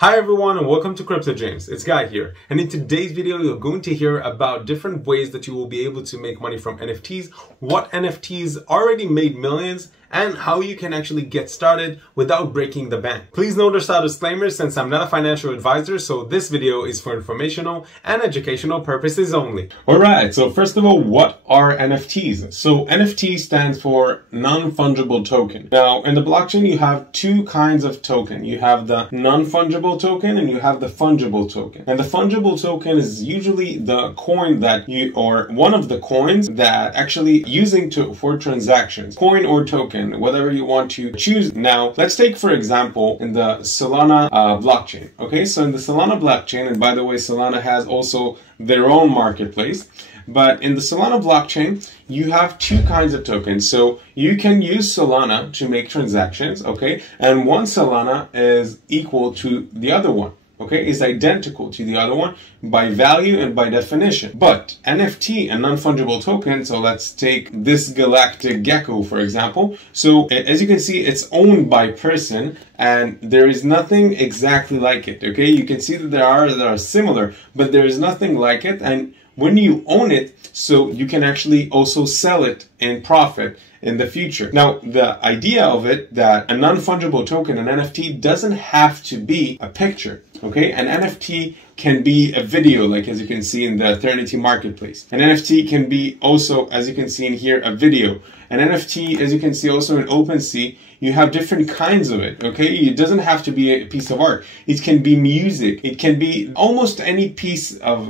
Hi everyone and welcome to Crypto James. It's Guy here, and in today's video you're going to hear about different ways that you will be able to make money from NFTs, what NFTs already made millions, and how you can actually get started without breaking the bank. Please notice our disclaimer since I'm not a financial advisor, so this video is for informational and educational purposes only. Alright, so first of all, what are NFTs? So NFT stands for Non-fungible token. Now in the blockchain you have two kinds of token. You have the non-fungible token and you have the fungible token. And the fungible token is usually the coin that or one of the coins that actually using for transactions. Coin or token, whatever you want to choose. Now, let's take, for example, in the Solana blockchain. Okay, so in the Solana blockchain, and by the way, Solana has also their own marketplace. But in the Solana blockchain, you have two kinds of tokens. So you can use Solana to make transactions, okay? And one Solana is equal to the other one. Okay, is identical to the other one by value and by definition. But NFT, a non-fungible token, so let's take this galactic gecko, for example. So as you can see, it's owned by person and there is nothing exactly like it. Okay, you can see that there are similar, but there is nothing like it. And when you own it, so you can actually also sell it in profit in the future. Now, the idea of it that a non-fungible token, an NFT, doesn't have to be a picture. Okay, an NFT can be a video, like as you can see in the Ethernity marketplace. An NFT can be also, as you can see in here, a video. An NFT, as you can see also in OpenSea, you have different kinds of it. Okay, it doesn't have to be a piece of art. It can be music. It can be almost any piece of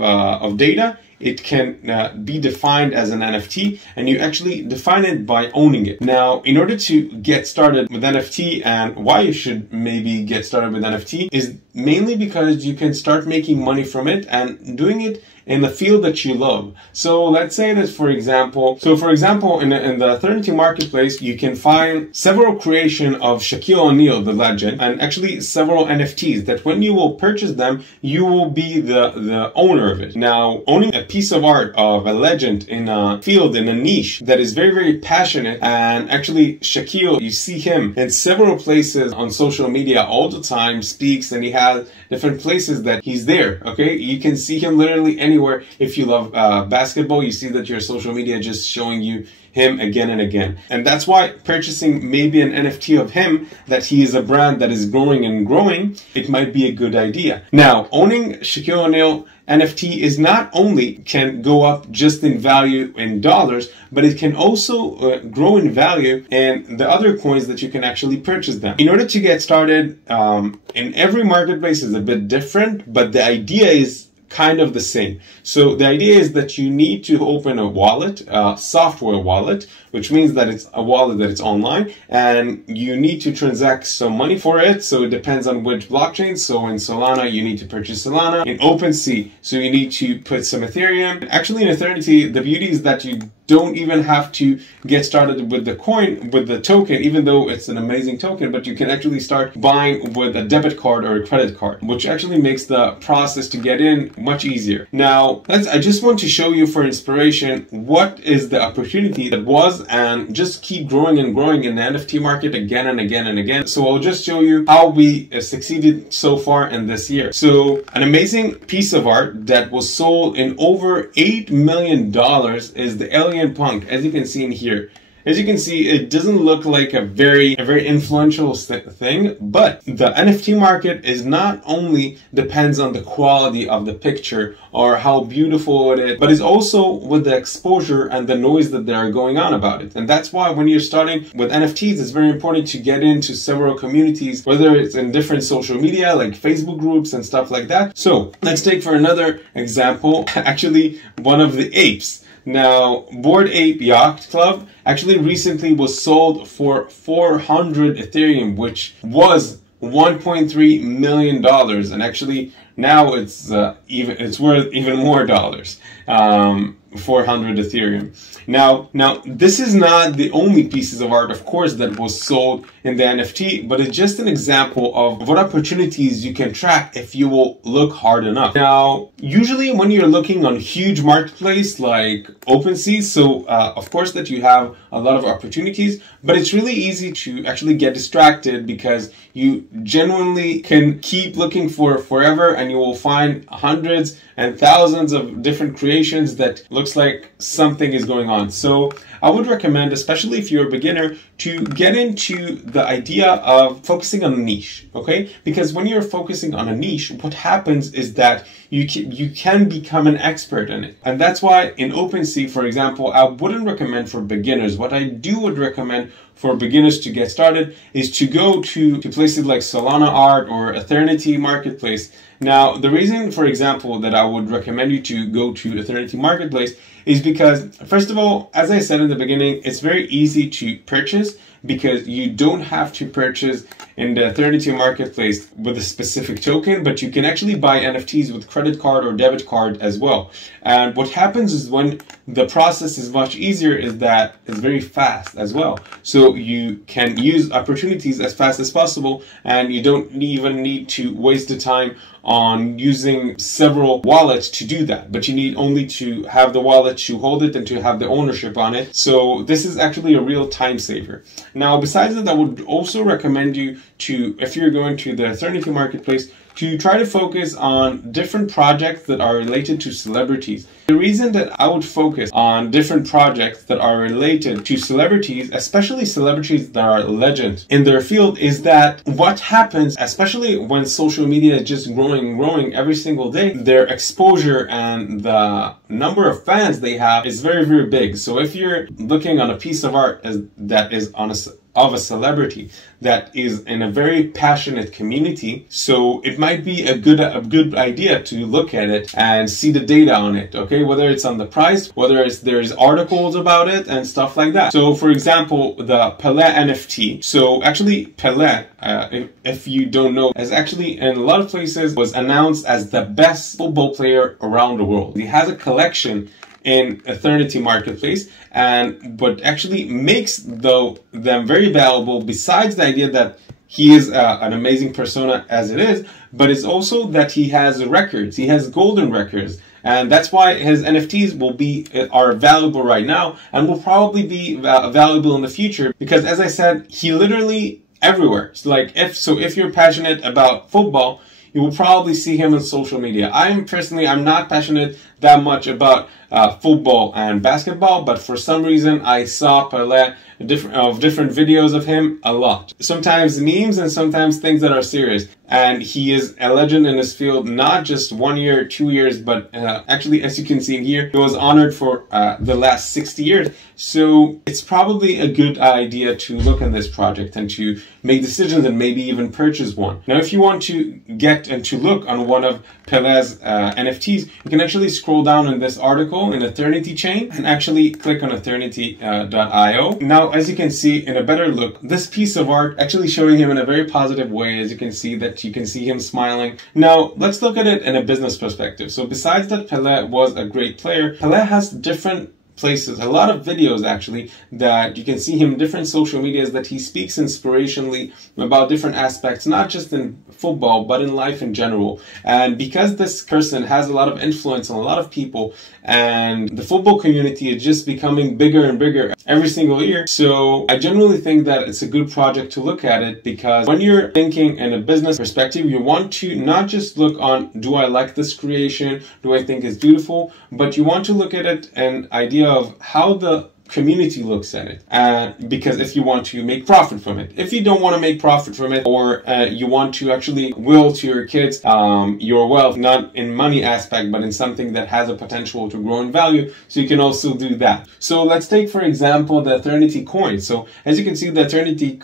data. It can be defined as an NFT, and you actually define it by owning it. Now, in order to get started with NFT, and why you should maybe get started with NFT is mainly because you can start making money from it and doing it in the field that you love. So let's say that, for example, in the Ethernity marketplace, you can find several creation of Shaquille O'Neal, the legend, and actually several NFTs that when you will purchase them, you will be the owner of it. Now, owning a piece of art of a legend in a field, in a niche that is very, very passionate, and actually Shaquille, you see him in several places on social media all the time, speaks, and he has different places that he's there. Okay, you can see him literally anywhere. If you love basketball, you see that your social media just showing you him again and again. And that's why purchasing maybe an NFT of him, that he is a brand that is growing and growing, it might be a good idea. Now, owning Shaquille O'Neal NFT is not only can go up just in value in dollars, but it can also grow in value in the other coins that you can actually purchase them. In order to get started, in every marketplace is a bit different, but the idea is kind of the same. So the idea is that you need to open a wallet, a software wallet, which means that it's a wallet that it's online, and you need to transact some money for it. So it depends on which blockchain. So in Solana, you need to purchase Solana. In OpenSea, so you need to put some Ethereum. Actually, in Ethernity, the beauty is that you don't even have to get started with the coin, with the token, even though it's an amazing token, but you can actually start buying with a debit card or a credit card, which actually makes the process to get in much easier. Now, I just want to show you for inspiration what is the opportunity that was and just keep growing and growing in the NFT market again and again and again. So I'll just show you how we succeeded so far in this year. So an amazing piece of art that was sold in over $8 million is the Alien Punk, as you can see in here. As you can see, it doesn't look like a very influential thing, but the NFT market is not only depends on the quality of the picture or how beautiful it is, but it's also with the exposure and the noise that they are going on about it. And that's why when you're starting with NFTs, it's very important to get into several communities, whether it's in different social media like Facebook groups and stuff like that. So let's take for another example, actually one of the apes. Now, Bored Ape Yacht Club actually recently was sold for 400 Ethereum, which was $1.3 million. And actually, Now it's worth even more dollars. 400 Ethereum. Now this is not the only pieces of art, of course, that was sold in the NFT, but it's just an example of what opportunities you can track if you will look hard enough. Now, usually when you're looking on huge marketplace like OpenSea, so of course that you have a lot of opportunities, but it's really easy to actually get distracted because you genuinely can keep looking for forever and you will find hundreds and thousands of different creations that looks like something is going on. So I would recommend, especially if you're a beginner, to get into the idea of focusing on a niche, okay? Because when you're focusing on a niche, what happens is that you can become an expert in it. And that's why in OpenSea, for example, I wouldn't recommend for beginners. What I would recommend for beginners to get started is to go to places like Solana Art or Ethernity Marketplace. Now, the reason, for example, that I would recommend you to go to Ethernity Marketplace is because, first of all, as I said in the beginning, it's very easy to purchase because you don't have to purchase in the Ethernity Marketplace with a specific token, but you can actually buy NFTs with credit card or debit card as well. And what happens is when the process is much easier is that it's very fast as well. So you can use opportunities as fast as possible and you don't even need to waste the time on using several wallets to do that, but you need only to have the wallet to hold it and to have the ownership on it. So this is actually a real time saver. Now, besides that, I would also recommend you to, if you're going to the Ethernity Marketplace, to try to focus on different projects that are related to celebrities. The reason that I would focus on different projects that are related to celebrities, especially celebrities that are legends in their field, is that what happens, especially when social media is just growing every single day, their exposure and the number of fans they have is very, very big. So if you're looking on a piece of art that is of a celebrity that is in a very passionate community, so it might be a good idea to look at it and see the data on it, okay? Whether it's on the price, whether there's articles about it and stuff like that. So for example, the Pelé NFT. So actually Pelé, if you don't know, has actually in a lot of places was announced as the best football player around the world. He has a collection in Ethernity Marketplace, and what actually makes them very valuable, besides the idea that he is an amazing persona as it is, but it's also that he has records. He has golden records, and that's why his NFTs are valuable right now and will probably be valuable in the future, because as I said, he literally everywhere. So like if you're passionate about football, you will probably see him on social media. I'm not passionate that much about football and basketball, but for some reason I saw Pelé different videos of him a lot. Sometimes memes and sometimes things that are serious. And he is a legend in his field, not just 1 year, 2 years, but actually, as you can see here, he was honored for the last 60 years. So it's probably a good idea to look at this project and to make decisions and maybe even purchase one. Now, if you want to get and to look on one of Pelé's NFTs, you can actually scroll down in this article in Ethernity chain and actually click on Ethernity.io. Now, as you can see in a better look, this piece of art actually showing him in a very positive way. As you can see that you can see him smiling. Now, let's look at it in a business perspective. So besides that Pelé was a great player, Pelé has different places, a lot of videos actually, that you can see him in different social medias that he speaks inspirationally about different aspects, not just in football, but in life in general. And because this person has a lot of influence on a lot of people, and the football community is just becoming bigger and bigger every single year. So I generally think that it's a good project to look at it, because when you're thinking in a business perspective, you want to not just look on, do I like this creation? Do I think it's beautiful? But you want to look at it an idea of how the community looks at it, because if you want to make profit from it, if you don't want to make profit from it, or you want to actually will to your kids your wealth, not in money aspect, but in something that has a potential to grow in value, so you can also do that. So let's take, for example, the Ethernity coin. So as you can see, the Ethernity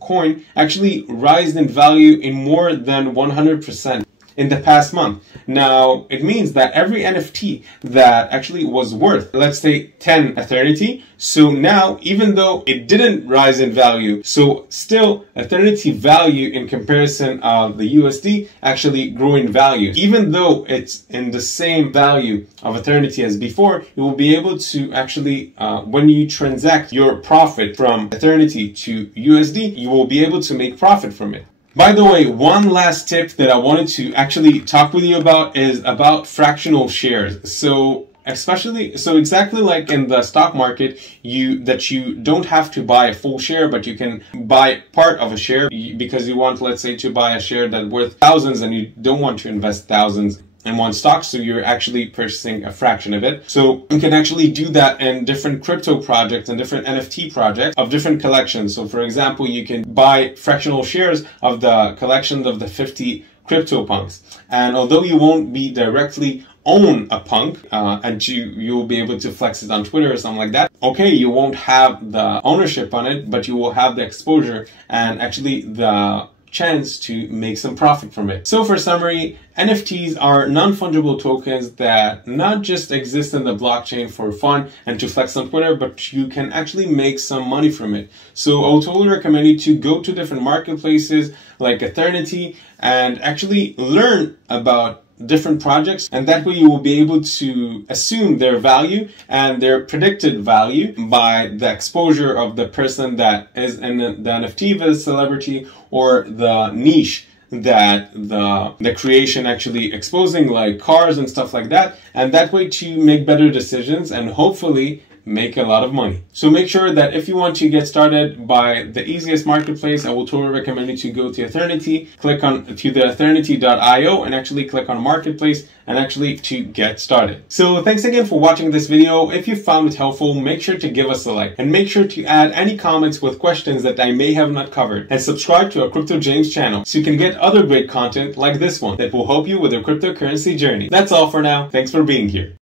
coin actually rised in value in more than 100%. in the past month. Now, it means that every NFT that actually was worth, let's say 10 Ethernity, so now, even though it didn't rise in value, so still Ethernity value in comparison of the USD actually grew in value. Even though it's in the same value of Ethernity as before, you will be able to actually, when you transact your profit from Ethernity to USD, you will be able to make profit from it. By the way, one last tip that I wanted to actually talk with you about is about fractional shares. So exactly like in the stock market, you don't have to buy a full share, but you can buy part of a share because you want, let's say, to buy a share that's worth thousands and you don't want to invest thousands in one stock, so you're actually purchasing a fraction of it. So you can actually do that in different crypto projects and different NFT projects of different collections. So for example, you can buy fractional shares of the collection of the 50 crypto punks. And although you won't be directly own a punk and you'll be able to flex it on Twitter or something like that, okay, you won't have the ownership on it, but you will have the exposure and actually the chance to make some profit from it. So for summary, NFTs are non-fungible tokens that not just exist in the blockchain for fun and to flex on Twitter, but you can actually make some money from it. So I would totally recommend you to go to different marketplaces like Ethernity and actually learn about different projects, and that way you will be able to assume their value and their predicted value by the exposure of the person that is in the NFT, the celebrity, or the niche that the creation actually exposing, like cars and stuff like that, and that way to make better decisions and hopefully make a lot of money. So make sure that if you want to get started by the easiest marketplace, I will totally recommend you to go to Ethernity, click on to the Ethernity.io and actually click on marketplace and actually to get started. So thanks again for watching this video. If you found it helpful, make sure to give us a like and make sure to add any comments with questions that I may have not covered, and subscribe to our Crypto James channel so you can get other great content like this one that will help you with your cryptocurrency journey. That's all for now. Thanks for being here.